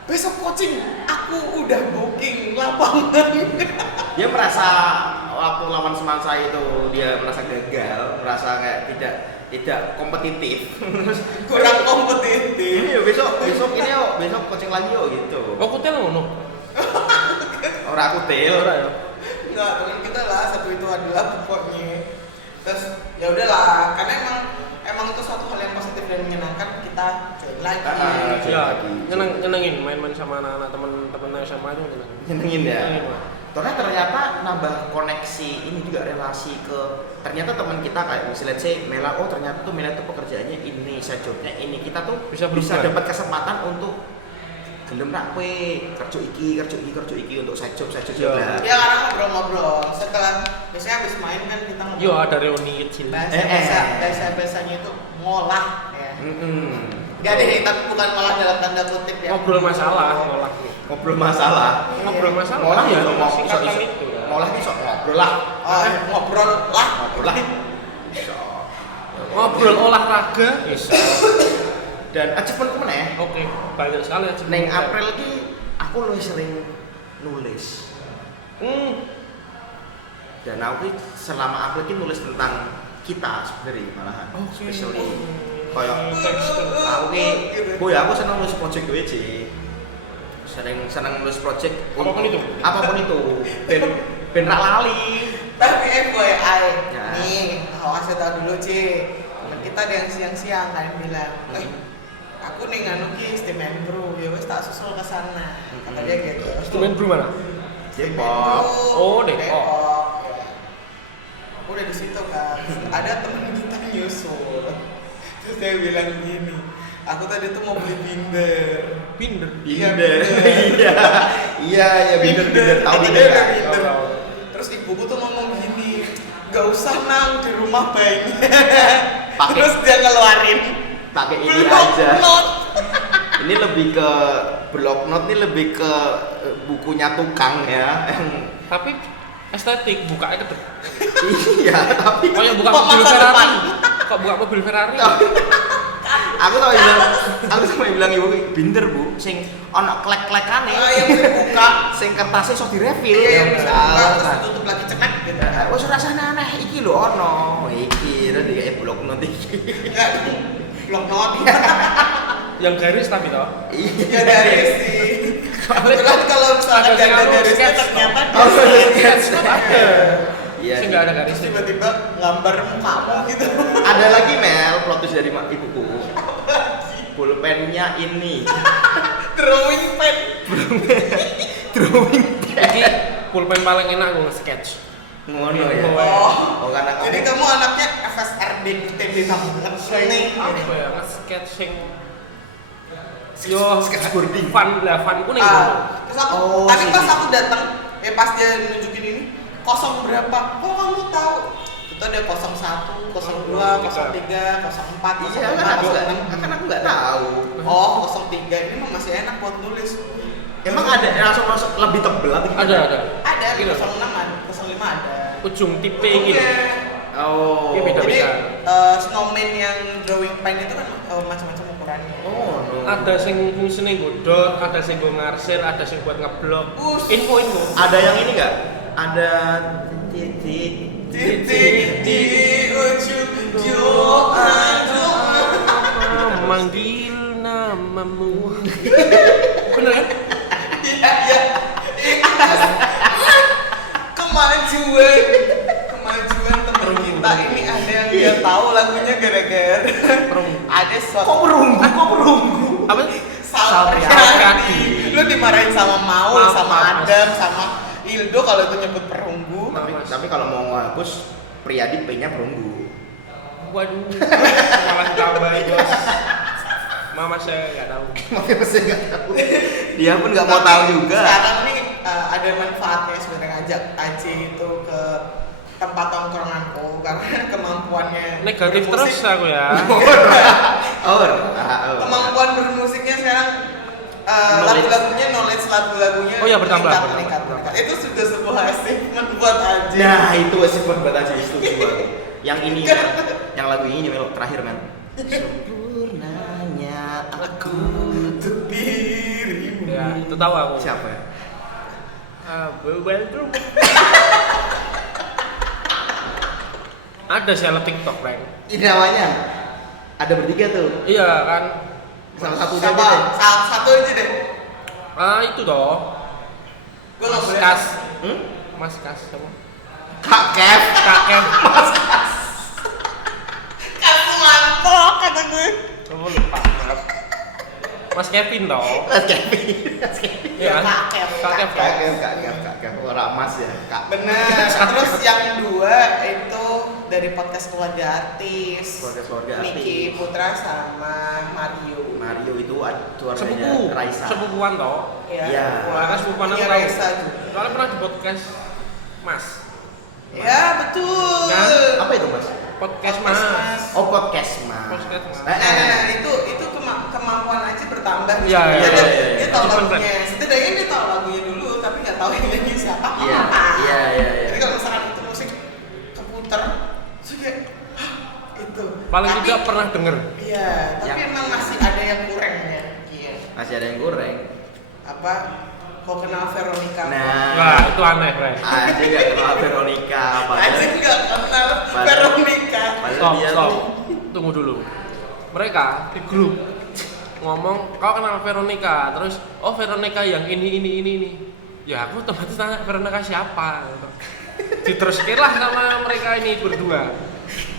besok coaching aku udah booking lapangan. Dia merasa waktu lawan Semansa itu dia merasa gagal, merasa kayak tidak kompetitif. Kurang kompetitif. Iya, besok ini yuk, besok coaching lagi yuk gitu. Oh, kutel ngono. Orang aku tel. Ora ya. Enggak, teman kita lah satu itu adalah pokoknya. Terus ya udahlah, karena emang itu suatu hal yang positif dan menyenangkan, kita join lagi. Ya, nyenengin main-main sama anak-anak teman-teman SMA itu Nyenengin ya. Nyenengin, Pak. Karena ternyata nambah koneksi ini juga relasi ke ternyata teman kita kayak misalnya Mela, oh ternyata tuh Mela tuh pekerjaannya ini, side jobnya ini, kita tuh Bisa bisa berubah. dapat kesempatan untuk gelem nak kowe kerja iki untuk side job Ya. Ya karena ngobrol-ngobrol, setelah biasanya habis main kan kita ngobrol. Yo, ada reuni kecil. Bahasa-bahasanya itu ngolah ya. Gak deh, tapi bukan ngolah dalam tanda kutip ya. Ngobrol masalah, ngolah. ngobrol masalah. Ngobrol masalah. Ngolah ya, Iya, ngomong singkatan iso-iso. itu. Ngolah iso ngobrol lah. Oh, ngobrol lah. Ngobrol lah. Iso. Ngobrol olahraga, bisa. Dan achievementku meneh. Oke, banyak sekali aja. Neng April iki aku lebih sering nulis. Dan aku ki selama April ki nulis tentang kita sebenarnya malahan. Especially kayak aku ki, boy aku seneng nulis project gue sih. Seneng nulis project apapun itu. Ben ra lali. Tapi FYI, Ya. nih awas tahu dulu Ci. Temen kita ada yang siang-siang kalian bilang, aku nih nganu ki Stemen Bro, ya wes tak susul ke sana. Kata dia gitu. Instrumen bro mana? Depok. Oh, Depok. Ya. Udah di situ kan. Ada temen kita nyusul. Terus dia bilang gini, aku tadi tuh mau beli binder. Binder. Binder. Iya, binder tahu Dia binder. udah Kan? binder. Terus ibuku tuh ngomong gini, gak usah nang di rumah banyak. Terus dia ngeluarin Pakai ini blok aja. not. Ini lebih ke blok note, ini lebih ke bukunya tukang ya. Tapi estetik, bukanya ke depan. Iya, tapi Oh ya, buka Kok mobil masa Ferrari. depan? Kok buka mobil Ferrari? aku sama bilang ibu binder bu, sing ono klek-klekane, Yang bisa buka. sing kertasnya sok direfill. Iya, yang bisa buka, Ah, terus tutup lagi cetek gitu. wes rasane aneh iki lho ono. Iki terus kayak blok note iki. Enggak, blok not. Yang garis tapi toh. Ya dari sih. Kebetulan kalau misalkan Ada gak ada yang garisnya sketch, ternyata Oh, dia sketch ada. Iya. Saya nggak ada terus garisnya. tiba-tiba gambar mukamu gitu. Ada lagi Mel, plot twist dari ibuku. Pulpennya ini. Drawing pen. Drawing Iki pulpen paling enak gue nge-sketch. ngono ya. Oh. Karena Jadi kamu anaknya FSRD TB Tambulan nih. Apa ya, nge-sketch sing yo skateboarding. fun lah, fun ku ning ngono. Terus aku, Oh, tapi pas sih. aku datang, ya pas dia nunjukin ini kosong berapa? Kok kamu tahu? Itu ada 01, 02, 03, 04, 05, Iya, kan aku nggak tahu. Oh, 03 ini mah masih enak buat nulis. Emang ada langsung masuk lebih tebel atau gimana? Ada. Ada, di Gila. 06 ada, 05 ada. Ujung tipe gitu. Oh. Iya, beda. Jadi snowman yang drawing pen itu kan macam-macam ukurannya. Oh, no. Ada sing fungsinya godot, ada sing go ngarsir, ada sing buat ngeblok. Us. Info. Ada yang ini nggak? Ada titik. Titik di ujung doa. Manggil namamu. Bener kan? Iya, iya. Kemajuan teman kita ini ada yang dia tahu lagunya gara-gara ada suatu Kok perunggu? Apa? Saltriadi. Saltriadi. Lu dimarahin sama Maul, Maaf, sama maaf. Adam, sama Ildo kalau itu nyebut perunggu. Tapi kalau mau ngapus Priyadi P-nya perunggu. Waduh, malah tambahin bos. Mama saya nggak tahu. Makanya saya nggak tahu. Dia pun nggak mau Tapi tahu juga. Sekarang nih ada manfaatnya sebenarnya ngajak Aci itu ke tempat tongkronganku karena kemampuannya Negatif bermusik- terus aku ya. Oh. Kemampuan bermusiknya sekarang Knowledge. lagu-lagunya, knowledge lagu-lagunya Oh iya, bertambah. meningkat. Itu sudah sebuah sebuah achievement buat aja. Nah, itu achievement buat aja setuju aku. Yang ini kan, yang lagu ini melok terakhir kan. Sempurnanya aku Untuk dirimu. Ya, itu tahu aku. siapa ya? Welcome. Ada seleb TikTok, Ren. Ini namanya ada bertiga tuh. Iya kan. Salah satu Siapa? deh. Satu aja deh. Itu toh. Gue nggak Mas boleh. Kas. Hmm? Mas Kas sama. Kak Kev. Kakek. Kamu mantap kata gue. Kamu lupa. Maaf. Mas Kevin toh. Mas Kevin. Mas Kevin. Iya kan? Kakek. Kakek. Kak Kev, Kak Kev, Kak Kev. Orang Mas ya, Kak. Bener. Terus yang kedua itu dari podcast keluarga artis. Keluarga Niki artis. Putra sama Mario. Mario itu keluarganya Sepupu. Raisa. Sepupuan toh. Iya. Mereka sepupuan aku Iya, tahu. Raisa juga. Soalnya pernah di podcast Mas. Ya betul. Kan? Apa itu, Mas? Podcast Podcast Mas. Oh, podcast Mas. Podcast, Mas. Nah, itu kemampuan aja bertambah. Iya, Dia- iya, dia- iya, Dia iya. tahu Achievement lagunya. Setidaknya dia tahu lagunya dulu, tapi nggak tahu yang nyanyi siapa. Iya, iya, iya, iya. Jadi kalau misalkan itu musik keputer, terus kayak "Hah, itu. Paling Tapi- tidak pernah denger. Iya, tapi Ya. emang masih ada yang kurangnya. Iya. Masih ada yang goreng. Apa? Kau kenal Veronica? Nah, Wah, itu aneh, Ren. aja nggak kenal Veronica, Aja padahal nggak kenal Padahal- Veronica. Stop, dia stop. tuh Tunggu dulu. Mereka di grup ngomong, kau kenal Veronica, terus oh Veronica yang ini. Ya aku otomatis tanya Veronica siapa? Gitu. Diterusin lah sama mereka ini berdua.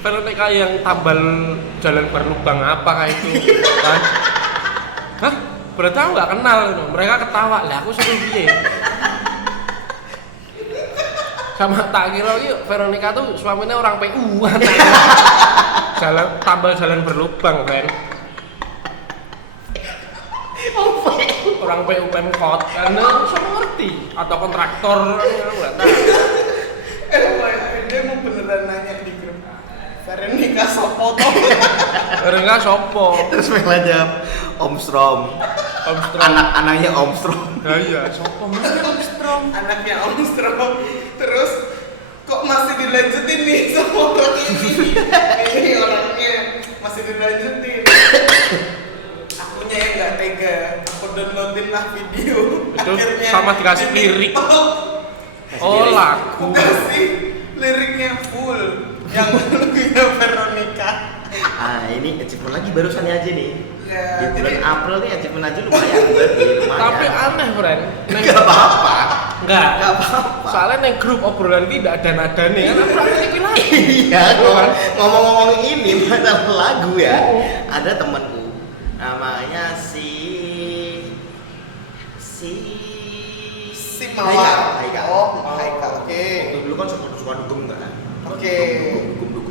Veronica yang tambal jalan berlubang apa kayak itu kan? Hah? Berarti aku nggak kenal gitu. Mereka ketawa, lah aku suruh piye? Sama tak kira yuk Veronica tuh suaminya orang PU jalan tambal jalan berlubang kan orang PU Pemkot karena sama ngerti atau kontraktor nggak tahu Dia mau beneran nanya di grup. Veronica sopo toh? Veronica sopo terus malah jawab Om Strom. Om Strom Anaknya Om Strom. ya iya sopo masih Om Strom Anaknya Om Strom. Terus kok masih dilanjutin nih sama orang ini? Ini orangnya masih dilanjutin. Akunya yang nggak tega. Aku downloadin lah video. Itu sama dikasih di lirik. TikTok, oh Aku lagu kasih liriknya full yang lagunya Veronica. Ah, ini achievement lagi barusan aja nih. Ya, Di bulan jadi- April nih achievement aja lumayan berarti, lumayan. tapi aneh friend Gak apa-apa. enggak Gak apa-apa. soalnya neng grup obrolan kita ada nadanya kan aku ngerti lagi Iya, ngomong-ngomong ini masalah lagu ya. Ada temanku namanya si Mawar. Haikal. Oh, Haikal. Oke. Waktu dulu kan suka dugem kan. Oke.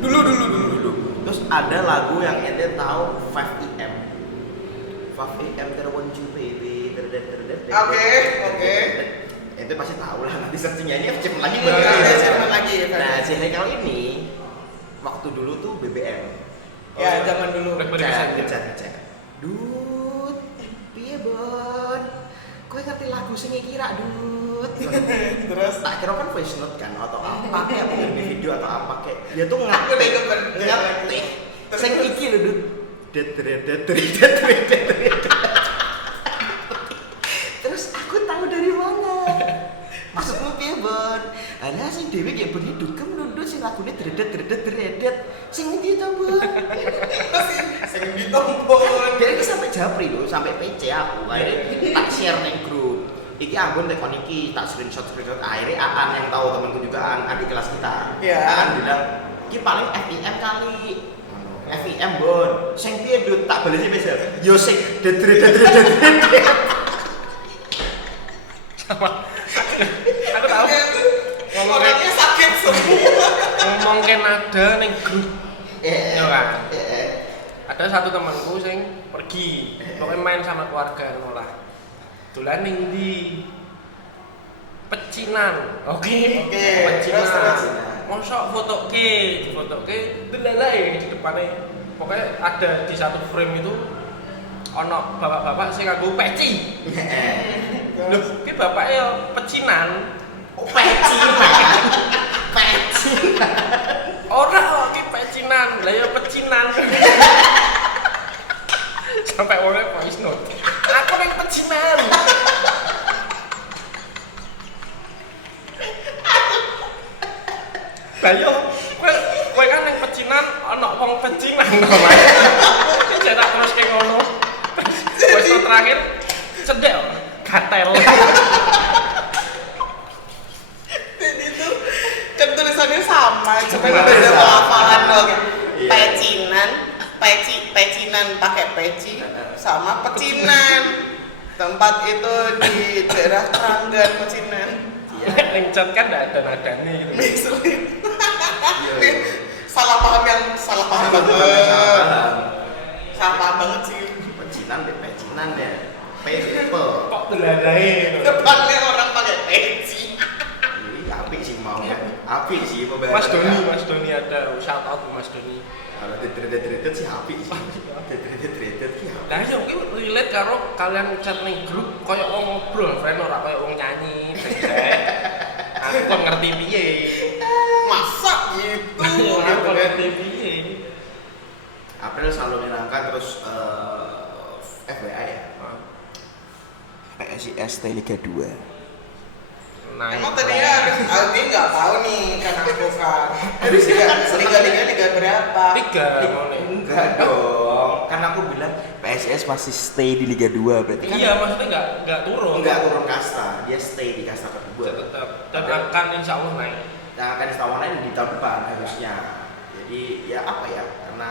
Dugem. Dulu. Terus ada lagu yang ente tahu 5 AM there want you baby terdet. Oke. Itu pasti tahu lah, nanti searchingnya ini achievement lagi Nah, bener. ada achievement lagi ya, kan? Nah, si Haikal ini waktu dulu tuh BBM. Ya, zaman dulu. Ngechat. Dut, piye Bon? Kowe ngerti lagu sing iki ra, Dut? Terus Tak kira kan voice note kan atau apa kayak atau di video atau apa kayak dia tuh Aku udah gambar. ngetik sing iki lho Dut. Det. Terus aku tahu dari mana? Maksudmu piye, Bon? Alah sing dhewe nggih bengi dugem nunduk sing lagune dredet. Sing endi to, Bon? sing ditompol. Dia ini sampai japri loh, sampai PC aku. Akhirnya tak share neng grup. Iki Anggun tekon iki tak screenshot. Akhirnya Aan yang tahu temanku juga adik kelas kita. Iya. Aan bilang, "Iki paling FIM kali." FIM Bon. Sing piye Dut? Tak balesi mesel. Yo sing det. aku tahu Orangnya sakit semua. ngomongin ada neng grup Eh. ya kan ada satu temanku sing pergi pokoknya main sama keluarga ngolah dolan ning di Pecinan Oke, Pecinan terus. mosok fotoke delalae di depannya pokoknya ada di satu frame itu ono bapak-bapak sing nganggo peci lho ki bapaknya ya Pecinan Oh, pecinan. Pecinan. Ora ki pecinan, lah ya pecinan. Sampai wongnya voice note. Aku ning pecinan. Lah yo kowe kan ning pecinan ana wong pecinan to, Mas. Cetak terus kayak ngono. Voice note terakhir cedek gatel. Jadi itu kan tulisannya sama, cuma Cuma beda sama. pelafalan doang. Iya. Pecinan pakai peci sama pecinan. Tempat itu di daerah Keranggan, Pecinan. Ning chat kan ndak ada nadane gitu. Misalnya Iya. salah paham banget. Salah paham banget sih. Pecinan deh, pecinan ya. People. Kok beladae. Depannya orang pakai peci. Ini apik sih mau. Apik sih Mas Doni ada shout out ke Mas Doni. Kalau dreaded sih apik sih. Dreaded sih apik. Nah, ya mungkin relate karo kalian chat ning grup koyo wong ngobrol, friend ora koyo wong nyanyi, brengsek. Aku kok ngerti piye. Masa gitu? Aku Gitu kok kan. ngerti piye. April selalu menyenangkan terus FYI ya. PSIS Liga 2. Nah, Emang tadinya Aldi nggak tahu nih kan aku kan. Jadi liga berapa? tiga mau nih. Enggak dong. Kan aku bilang PSIS masih stay di Liga 2 berarti kan. Iya, maksudnya enggak turun. Enggak turun kasta, dia stay di kasta kedua. Tetap dan akan insya Allah naik. Yang akan ditawan di tahun depan harusnya. Jadi ya apa ya? Karena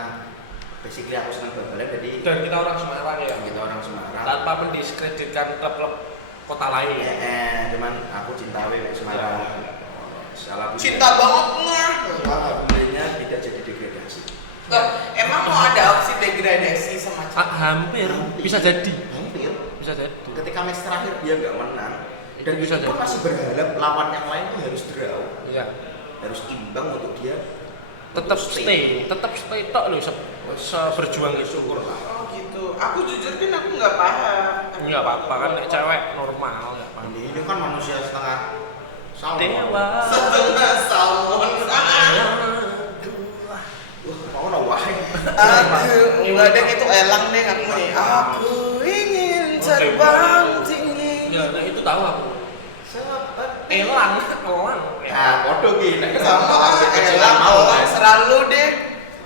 basically aku senang bal-balan jadi Dan kita orang Semarang ya. kita orang Semarang. Tanpa mendiskreditkan klub-klub kota lain. Cuman aku cinta WW Semarang. Salah Cinta banget nggak? alhamdulillahnya tidak jadi degradasi. Emang mau ada opsi degradasi semacam? Hampir bisa jadi. Hampir. Bisa jadi. Ketika match terakhir dia nggak menang Itu dan bisa itu pun jadi. masih berharap lawan yang lain tuh harus draw, Iya. harus imbang untuk dia Tetap untuk stay tok lho berjuang itu. syukur lah. Oh gitu. Aku jujur kan aku nggak paham. Enggak apa-apa kan nek cewek normal enggak apa-apa. Ini kan manusia setengah salmon. Dewa. Setengah salmon. Wah, mau nawahin. Aduh, enggak deh itu elang deh aku nih. Aku ingin terbang tinggi. Ya, nah itu tahu aku. Seperti Elang. Nah, podo ki nek Sama kecilan elang, mau elang kan. selalu deh.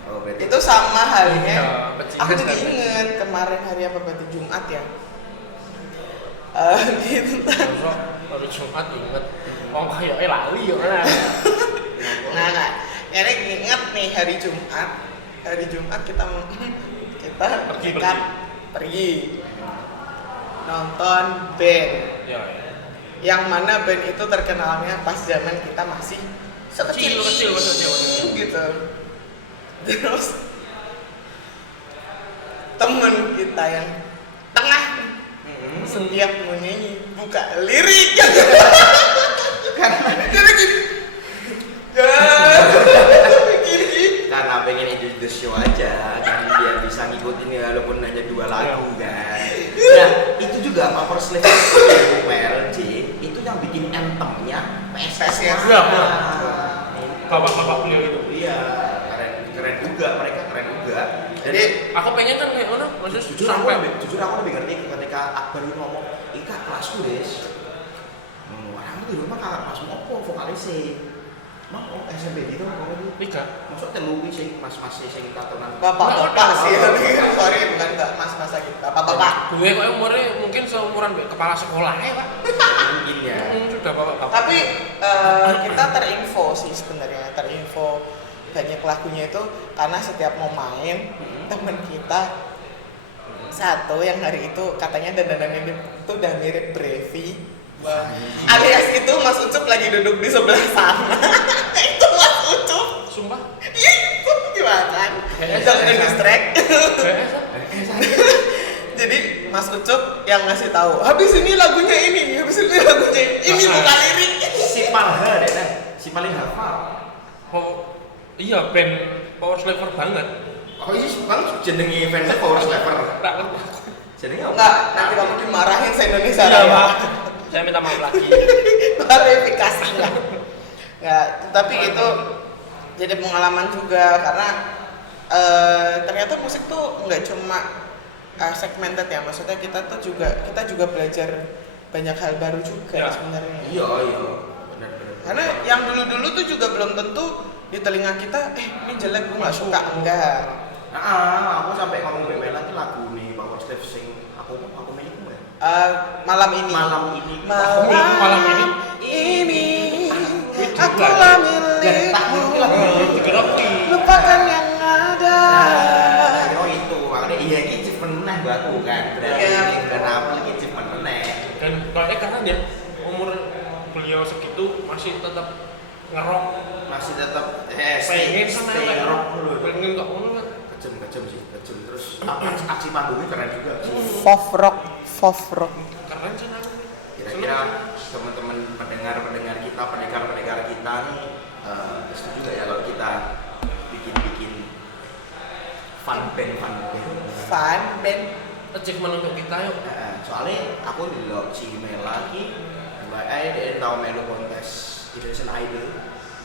Oh, berarti Itu sama halnya. Iya, pecinan Aku jadi tapi. inget kemarin hari apa berarti Jumat ya. Gitu. Besok baru Jumat inget. Oh kayak lali ya kan. Nah, ini inget nih hari Jumat. Hari Jumat kita Pergi. pergi nonton band. Ya. Yang mana band itu terkenalnya pas zaman kita masih sekecil Kecil. gitu. Terus temen kita yang tengah setiap mau nyanyi buka lirik jadi gini gini karena pengen introduce show aja kan dia bisa ngikutin ya walaupun hanya 2 lagu kan. Nah itu juga Power Slave PLJ itu yang bikin anthemnya PSS. Iya, benar. Bapak-bapak beliau itu. Iya keren juga, mereka keren juga. jadi Aku pengen kan kayak mana? Maksudnya jujur aku lebih ngerti ketika Akbar itu ngomong ika kelasku des. Orang di rumah kakak kelasmu apa vokalisnya? Mau SMP itu ngomong itu. Tiga. Maksud telu sing mas-mas sing katonan. bapak-bapak sih sorry bukan mbak mas-mas lagi bapak-bapak Gue kok umurnya mungkin seumuran kepala sekolah ya pak. Mungkin ya. Sudah bapak-bapak. tapi kita terinfo sih sebenarnya terinfo banyak lagunya itu karena setiap mau main temen kita satu yang hari itu katanya dandanan ini tuh udah mirip Brevi alias itu Mas Ucup lagi duduk di sebelah sana itu Mas Ucup Sumpah. itu gimana jangan distract jadi Mas Ucup yang ngasih tahu habis ini lagunya ini habis ini lagunya ini bukan lirik Si Palha deh, si paling hafal. Oh iya band Power Slaver banget. Oh iya, kan jenenge fans Power Slaver. Tak Jenenge apa? enggak nanti kamu dimarahin se Indonesia Iya Raya. pak. Saya minta maaf lagi. klarifikasi nggak, tapi itu jadi pengalaman juga karena ternyata musik tuh nggak cuma segmented ya, maksudnya kita juga belajar banyak hal baru juga Ya. sebenarnya. Iya, benar. Karena yang dulu tuh juga belum tentu di telinga kita ini jelek, gue nggak suka, enggak. Aku sampai ngomong Bella tuh lagu nih Power Slave sing aku milikmu ya. Malam ini Malam ini Wih, aku juga. lah Dan tak milikmu, ngerti lagu Digeroki. lupakan yang ada. Oh itu, makanya iya ini achievement meneh buat aku kan. Berarti Iya. dan apa lagi achievement meneh. Dan karena dia umur beliau segitu masih tetap ngerok, Masih tetap pengen sama stay rock dulu. pengen kok ngono kan. Kejam sih, terus aksi panggungnya keren juga sih. Fov rock. Keren sih aku. Kira-kira teman-teman pendengar kita nih setuju gak ya kalau kita bikin fun band. Achievement untuk kita yuk. Soalnya aku dulu si Mel lagi mulai dia tahu melu kontes Indonesian Idol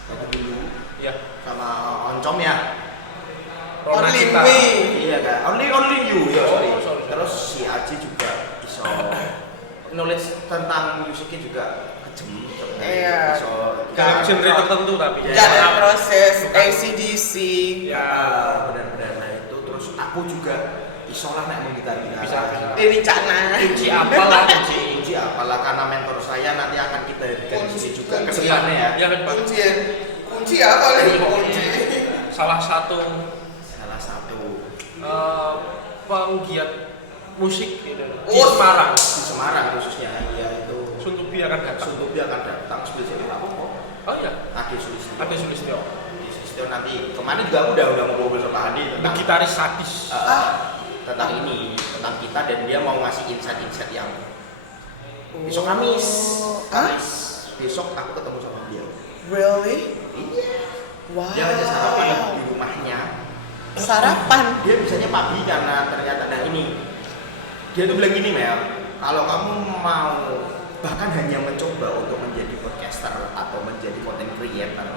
waktu dulu Ya. sama Oncom ya. Rona Only kita. me. Iya kan, only you ya, sorry. Oh, sorry. Terus si Aji juga iso knowledge tentang musiknya juga kejem. Iya. Iso Dalam genre tertentu tapi. Ya. Jalan proses AC/DC. Ya. benar-benar. Nah itu terus aku juga iso lah nek menggitar Bisa. Deni Cakna. Kunci apa lah kunci. kunci apalah karena mentor saya nanti akan kita hadirkan di sini juga ke Kunci. depannya ya. Ya kan Pak. Kunci apa lagi? Kunci. Salah satu Salah satu penggiat musik gitu di Oh. Semarang. di Semarang khususnya ya itu Suntubi akan datang. Suntubi akan datang spesial apa kok? Oh iya, Ade Sulistyo. ada Sulistyo. Ade Sulistyo nanti kemarin juga aku udah ngobrol sama Ade tentang Gitaris sadis. tentang ini tentang kita dan dia mau ngasih insight yang besok Kamis. Kamis besok aku ketemu sama dia. Really? Iya. Wow. Dia ngajak sarapan di rumahnya. Sarapan. Dia bisanya pagi karena ternyata ada ini. Dia tuh bilang gini Mel, kalau kamu mau bahkan hanya mencoba untuk menjadi podcaster atau menjadi content creator,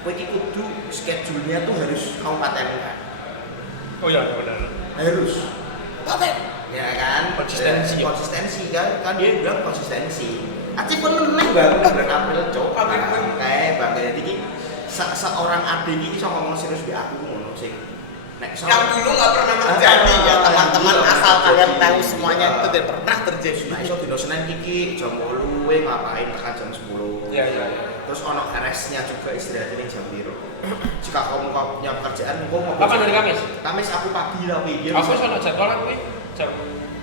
kowe iki kudu schedule-nya tuh harus kamu patenkan. Oh iya benar. Harus paten. Ya kan? Konsistensi. Konsistensi kan dia bilang konsistensi. Aci pun meneh baru bulan April coba. Kayak bang jadi iki seorang Ade iki iso ngomong serius be aku ngono sing nek Yang dulu nggak pernah terjadi ya teman-teman, dulu asal nggak kalian terjadi. tahu semuanya itu tidak pernah terjadi. Nah iso dino Senin kiki jam 8 we ngapain tekan jam 10. Iya iya. Terus ono RS-nya juga istirahatnya jam biru. Jika kamu punya pekerjaan, kamu mau Kapan hari Kamis? Kamis aku pagi tapi dia Aku bisa- sono jadwal aku jam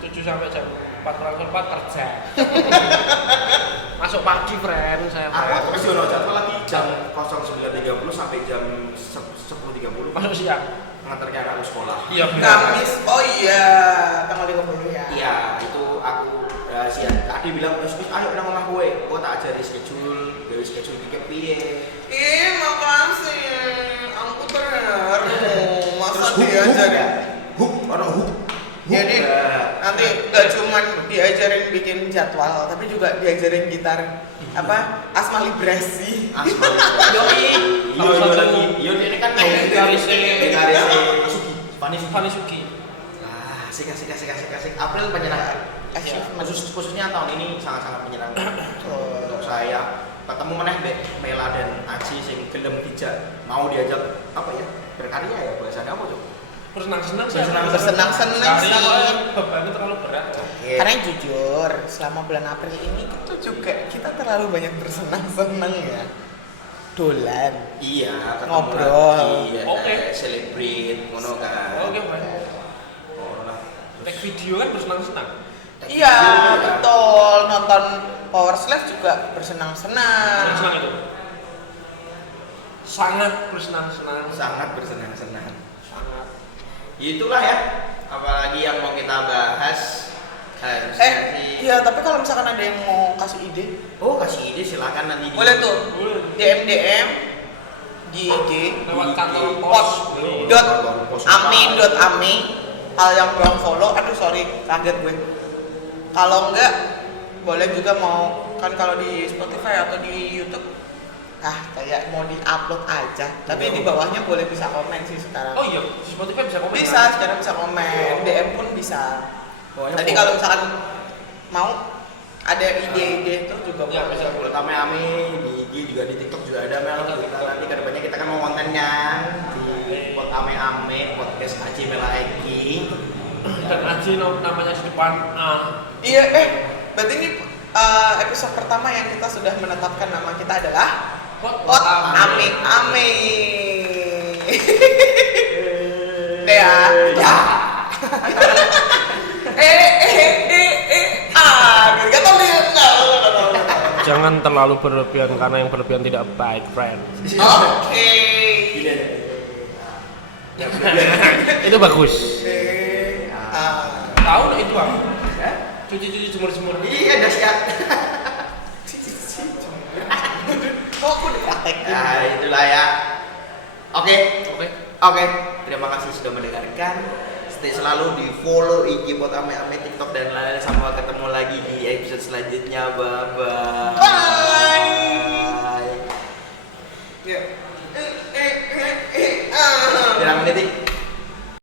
7 sampai jam 4 kerja. Masuk pagi friend saya. Aku masih ono jadwal lagi jam 09.30 sampai jam 10.30. Masuk siang. Nganternya anakku sekolah. Iya benar. Kamis, oh iya, tanggal 30 ya. Iya, itu aku si Adi bilang terus ayo nang omah kowe. Kowe tak ajari schedule, gawe schedule iki piye. Makasih. Aku terharu. Masa Terus diajarin. ono hook. Jadi nanti gak cuman diajarin bikin jadwal, tapi juga diajarin gitar apa asma librasi. Asma. Yoi. Iya iya lagi. Iya ini kan mau Gitaris Sugi. Fani Sugi. Asik. April menyenangkan. Achievement. Khususnya tahun ini sangat-sangat menyenangkan untuk saya. Ketemu meneh Mbak Mela dan Aji sing gelem dijak mau diajak apa ya? Berkarya ya bahasanya apa tuh? Bersenang-senang Bersenang-senang sih. Bebannya terlalu berat. Karena jujur, selama bulan April ini itu juga kita terlalu banyak bersenang-senang ya. Dolan. Iya, ketemu Ngobrol. lagi, ya, Oke. celebrate, ngono kan. Oke, Pak. Ngono lah. Tag video kan bersenang-senang. Iya, betul. Nonton Power Slave juga bersenang-senang. Bersenang itu. Sangat bersenang-senang. Sangat bersenang-senang. Sangat. Itulah ya, apalagi yang mau kita bahas harusnya sih. Iya, tapi kalau misalkan ada yang mau kasih ide, Oh, kasih ide silakan nanti. boleh tuh DM di IG Lewat kantor pos pos. .ami hal yang belum follow, aduh sorry kaget gue. Kalau enggak boleh juga mau kan kalau di Spotify atau di YouTube kayak mau di-upload aja. Tapi di bawahnya boleh bisa komen sih sekarang. Oh iya, di Spotify bisa komen. Bisa, sekarang bisa komen, DM pun bisa. Pokoknya Nanti kalau misalkan mau ada ide-ide itu juga ya, boleh. bisa Buat ame-ame di IG juga di TikTok juga ada Mel. Kita nanti kedepannya kita kan mau kontennya di Pod Ame-Ame podcast Aji Mela Eki. Dan Aji namanya di depan A. Iya, berarti ini episode pertama yang kita sudah menetapkan nama kita adalah Pod Ame-Ame. Ya. Gak tau dia. Jangan terlalu berlebihan karena yang berlebihan tidak baik, friend. Oke. Itu bagus. Ah. Tahu nggak itu aku? Cuci-cuci jemur-jemur. Iya, dahsyat. Kok aku dipraktekin? Nah, itulah ya. Oke. Oke. Terima kasih sudah mendengarkan. Stay selalu di follow IG Pod Ame-Ame, TikTok dan lain-lain. Sampai ketemu lagi di episode selanjutnya. Bye. Bye. Ya. Bilang titik.